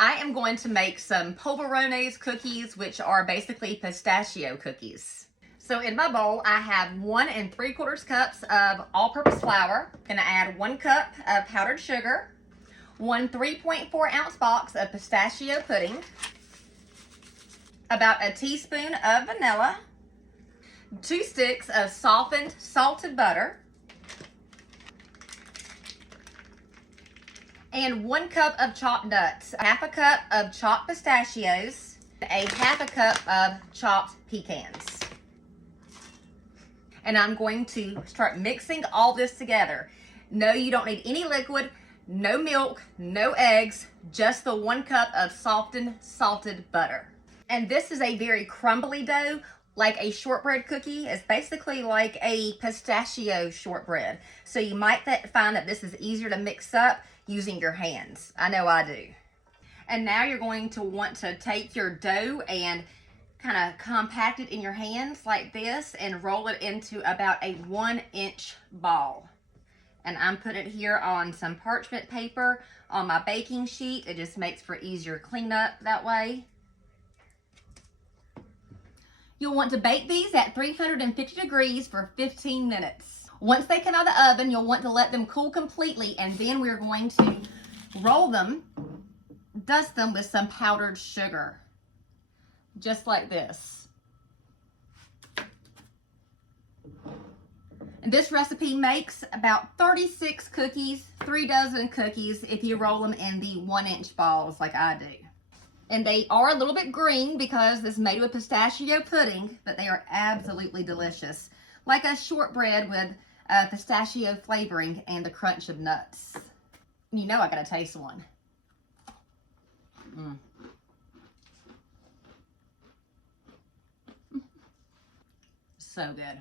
I am going to make some Polvorones cookies, which are basically pistachio cookies. So in my bowl, I have 1 3/4 cups of all-purpose flour. I'm gonna add 1 cup of powdered sugar, 1 3.4-ounce box of pistachio pudding, about a teaspoon of vanilla, 2 sticks of softened salted butter, and 1 cup of chopped nuts, 1/2 cup of chopped pistachios, 1/2 cup of chopped pecans. And I'm going to start mixing all this together. No, you don't need any liquid, no milk, no eggs, just the 1 cup of softened salted butter. And this is a very crumbly dough, like a shortbread cookie. It's basically like a pistachio shortbread. So you might find that this is easier to mix up using your hands. I know I do. And now you're going to want to take your dough and kind of compact it in your hands like this and roll it into about a 1-inch ball. And I'm putting it here on some parchment paper on my baking sheet. It just makes for easier cleanup that way. You'll want to bake these at 350 degrees for 15 minutes. Once they come out of the oven, you'll want to let them cool completely, and then we're going to roll them, dust them with some powdered sugar, just like this. And this recipe makes about 36 cookies, 3 dozen cookies, if you roll them in the 1-inch balls like I do. And they are a little bit green because it's made with pistachio pudding, but they are absolutely delicious. Like a shortbread with pistachio flavoring and the crunch of nuts. You know I gotta taste one. So good.